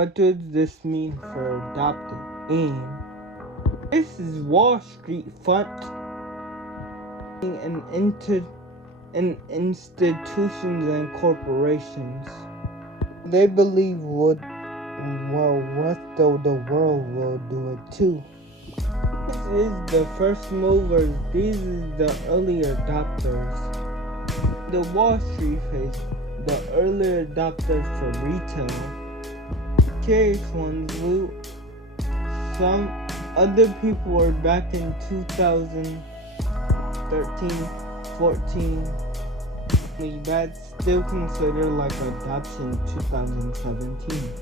What does this mean for adopted? And this is Wall Street funding and institutions and corporations. They believe what the world will do it too. This is the first movers. These are the early adopters. The Wall Street phase, the early adopters for retail. Curious ones, loot. Some other people were back in 2013, 14. That's still considered like adoption 2017.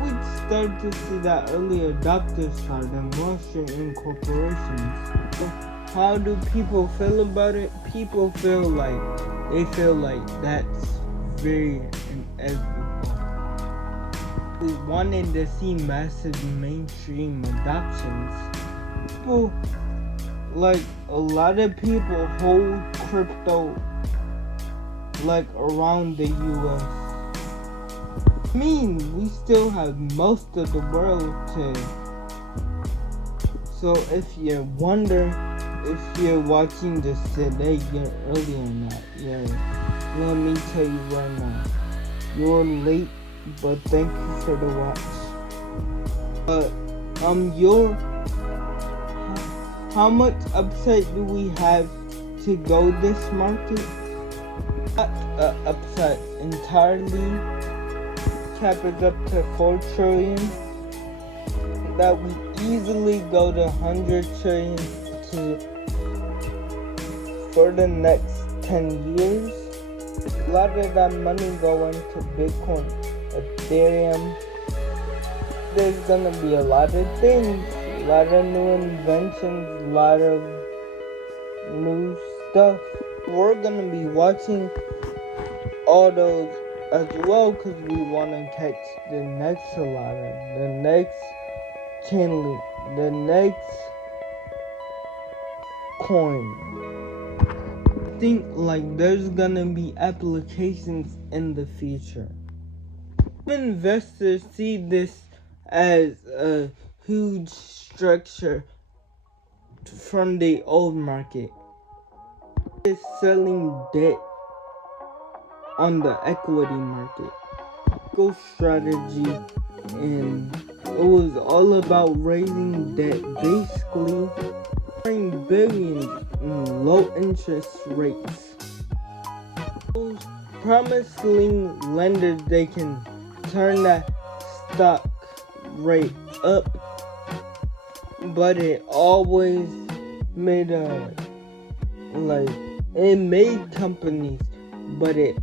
We start to see that early adopters start and Wall Street and corporations. So how do people feel about it? People feel like that's very inevitable. We wanted to see massive mainstream adoptions. People, like a lot of people hold crypto like around the US. I mean, we still have most of the world to. So if you wonder if you're watching this today, you're early or not, let me tell you right now, you're late, but thank you for the watch. How much upside do we have to go this market? Not upside entirely. Cap is up to 4 trillion. That we easily go to 100 trillion for the next 10 years. A lot of that money going to Bitcoin, Ethereum. There's gonna be a lot of things, a lot of new inventions, a lot of new stuff. We're gonna be watching all those as well because we want to catch the next Solana, the next Chainlink, the next coin. I think like there's gonna be applications in the future. Investors see this as a huge structure from the old market. It's selling debt on the equity market. Go strategy, and it was all about raising debt, basically earning billions in low interest rates. Those promising lenders, they can turn that stock rate up, but it always made it made companies, but they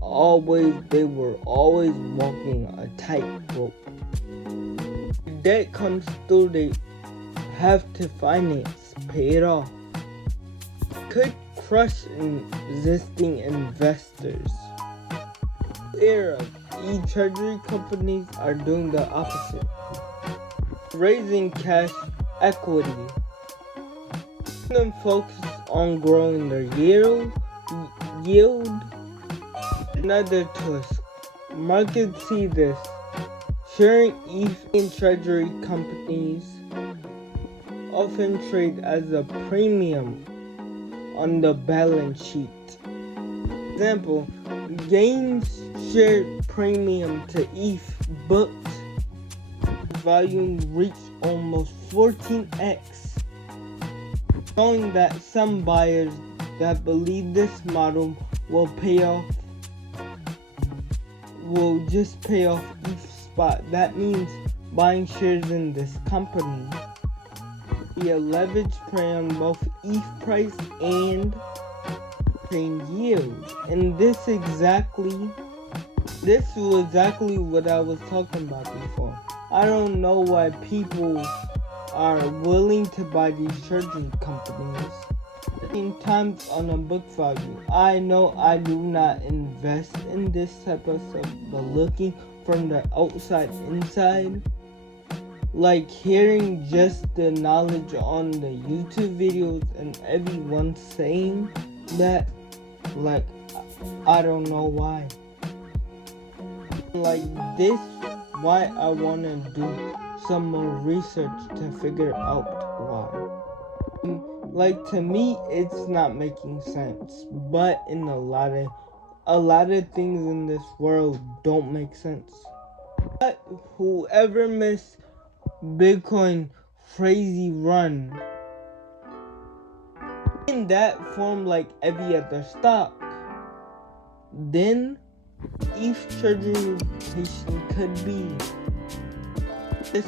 were always walking a tightrope. Debt comes through, they have to finance, pay it off. Could crush existing investors. Era e-treasury companies are doing the opposite. Raising cash equity. Them focus on growing their yield. Another twist. Markets see this. Sharing ETH in treasury companies often trade as a premium on the balance sheet. Example, gains share premium to ETH booked volume reached almost 14x, showing that some buyers that believe this model will just pay off ETH spot. That means buying shares in this company. Be a leverage play on both ETH price and yield. And this was exactly what I was talking about before. I don't know why people are willing to buy these treasury companies 15 times on a book value. I know I do not invest in this type of stuff, but looking from the outside inside, like hearing just the knowledge on the YouTube videos and everyone saying that, I don't know why. Like this why I want to do some more research to figure out why. Like, to me, it's not making sense, but in a lot of things in this world don't make sense. But whoever missed Bitcoin crazy run in that form like every other stock, then ETH treasury rotation could be this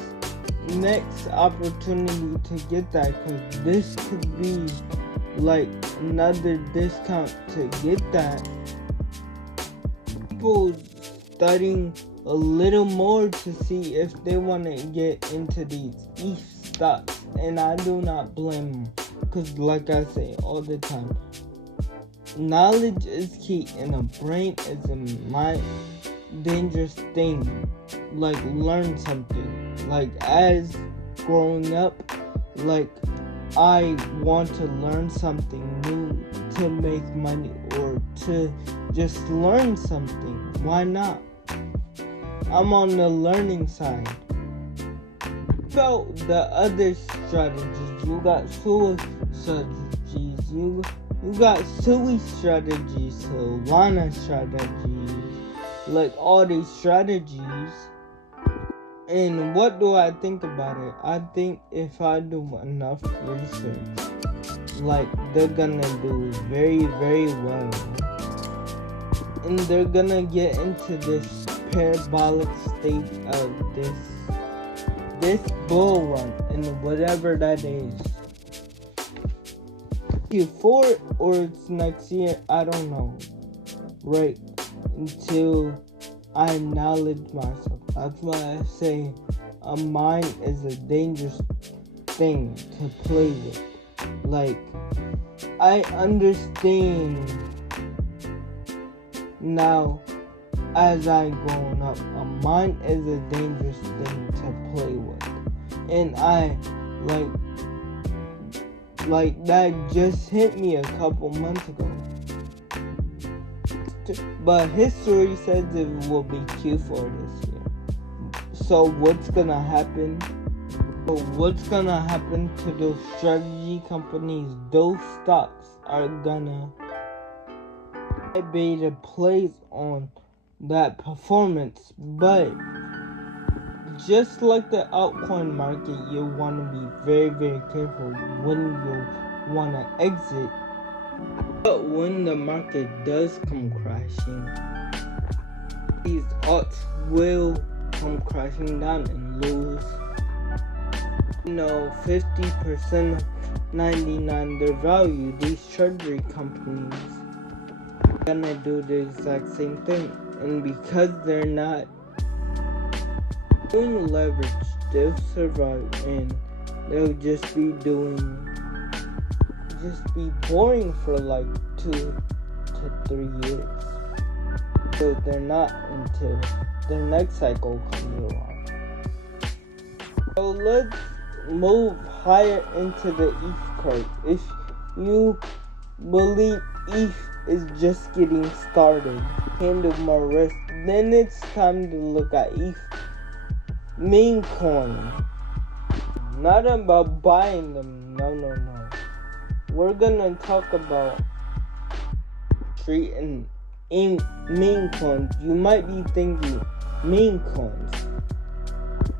next opportunity to get that, because this could be like another discount to get that. People studying a little more to see if they want to get into these ETH stocks, and I do not blame them, because like I say all the time, knowledge is key, and a brain is a mind dangerous thing. Like, learn something. Like, as growing up, like, I want to learn something new to make money or to just learn something. Why not? I'm on the learning side. About the other strategies, you got SUI strategies, you got SUI strategies, Solana strategies, like all these strategies. And what do I think about it? I think if I do enough research, like, they're gonna do very, very well. And they're gonna get into this parabolic state of this bull run, and whatever that is. Q4 or it's next year, I don't know. Right, until I acknowledge myself. That's why I say a mind is a dangerous thing to play with. Like, I understand now as I grown up, a mind is a dangerous thing to play with. And I like that just hit me a couple months ago. But history says it will be Q4 this year. So what's gonna happen? What's gonna happen to those strategy companies? Those stocks are gonna be the plays on that performance. But just like the altcoin market, you want to be very, very careful when you want to exit. But when the market does come crashing, these alts will come crashing down and lose, 50% of 99 their value. These treasury companies are gonna do the exact same thing, and because they're not doing leverage, they'll survive, and they'll just be boring for like 2 to 3 years. So they're not until their next cycle comes around. So let's move higher into the ETH curve. If you believe ETH is just getting started, handle more risk, then it's time to look at ETH meme coin. Not about buying them, no. We're gonna talk about treating meme coins. You might be thinking, meme coins,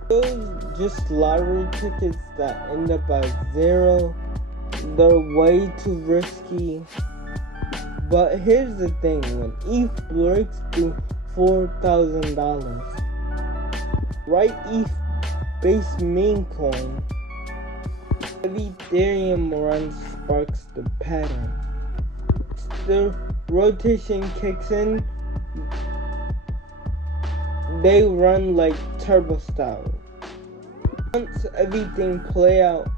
those just lottery tickets that end up at zero. They're way too risky. But here's the thing, when ETH breaks through $4,000, right ETH based meme coin, Ethereum runs sparks the pattern. The rotation kicks in, they run like turbo style. Once everything play out,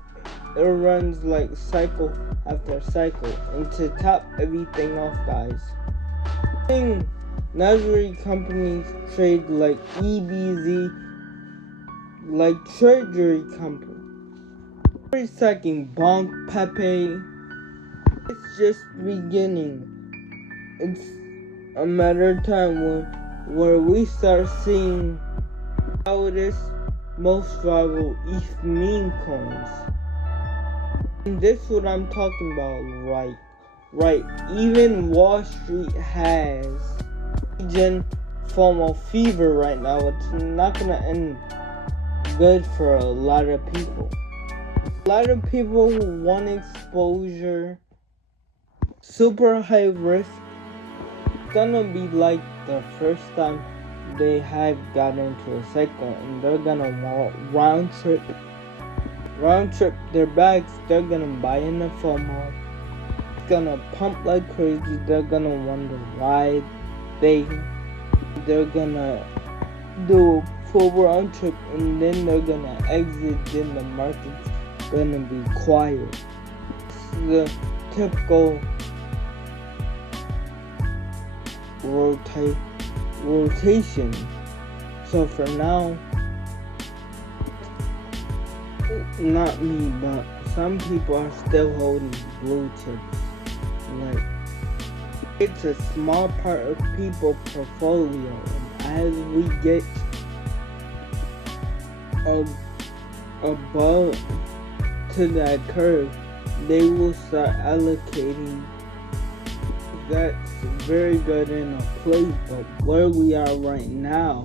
it runs like cycle after cycle. And to top everything off, guys, treasury companies trade like EBZ, like treasury company. Every second, Bonk, Pepe, it's just beginning. It's a matter of time where we start seeing Loudest, most rival ETH meme coins. And this is what I'm talking about, right. Even Wall Street has Gen FOMO fever right now. It's not gonna end good for a lot of people. A lot of people who want exposure, super high risk, gonna be like the first time they have got into a cycle, and they're gonna round trip their bags. They're gonna buy in the FOMO. It's gonna pump like crazy. They're gonna wonder why they're gonna do a full round trip, and then they're gonna exit. Then the market's gonna be quiet. It's the typical rotation. So for now, not me, but some people are still holding blue chips. Like, it's a small part of people's portfolio, and as we get above to that curve, they will start allocating. That's very good in a place, but where we are right now,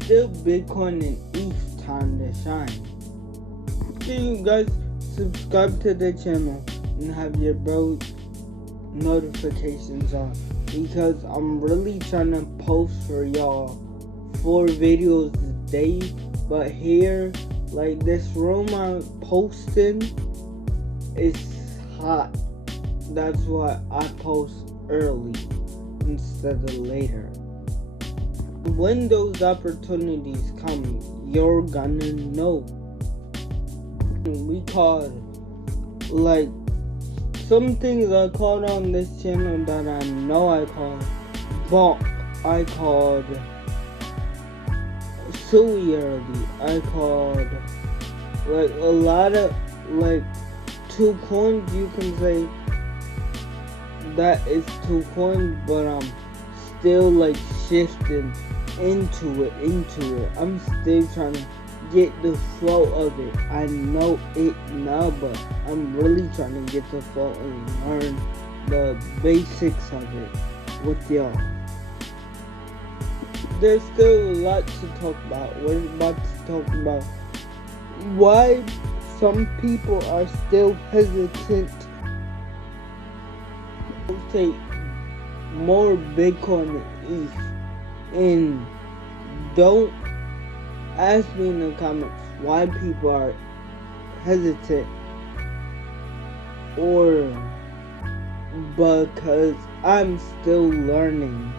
still Bitcoin and ETH time to shine. So you guys subscribe to the channel and have your bell notifications on, because I'm really trying to post for y'all 4 videos a day. But here, like this room I'm posting is hot. That's why I post early instead of later. When those opportunities come, you're gonna know. We call, like, some things I called on this channel that I know I called bonk. I called Sui early. I called like a lot of, like, 2 coins. You can say that is 2 coins, but I'm still like shifting into it. I'm still trying to get the flow of it. I know it now, but I'm really trying to get the flow and learn the basics of it with y'all. There's still a lot to talk about. We're about to talk about why some people are still hesitant to take more Bitcoin and ETH. And don't ask me in the comments why people are hesitant, or because I'm still learning.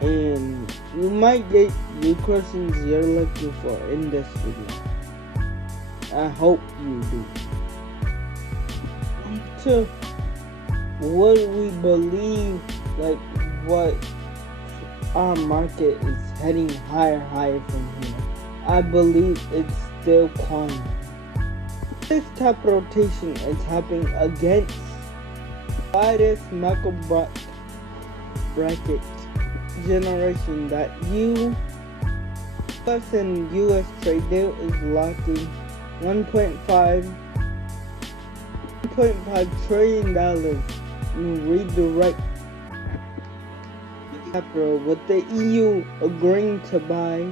And you might get your questions you're looking for in this video. I hope you do. To what we believe, like what our market is heading higher from here. I believe it's still climbing. This type of rotation is happening against this macro bracket generation that US and US trade deal is locking $1.5 trillion in redirect capital, with the EU agreeing to buy.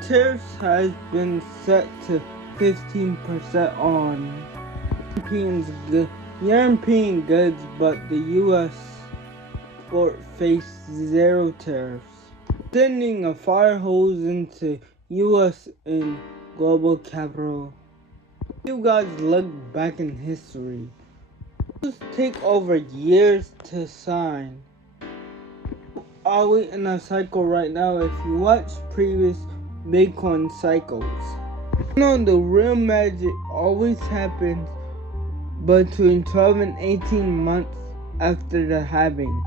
Tariffs has been set to 15% on European goods, but the US export face 0 tariffs, sending a fire hose into US and global capital. You guys look back in history, those take over years to sign. Are we in a cycle right now? If you watch previous Bitcoin cycles, you know the real magic always happens between 12 and 18 months after the halving.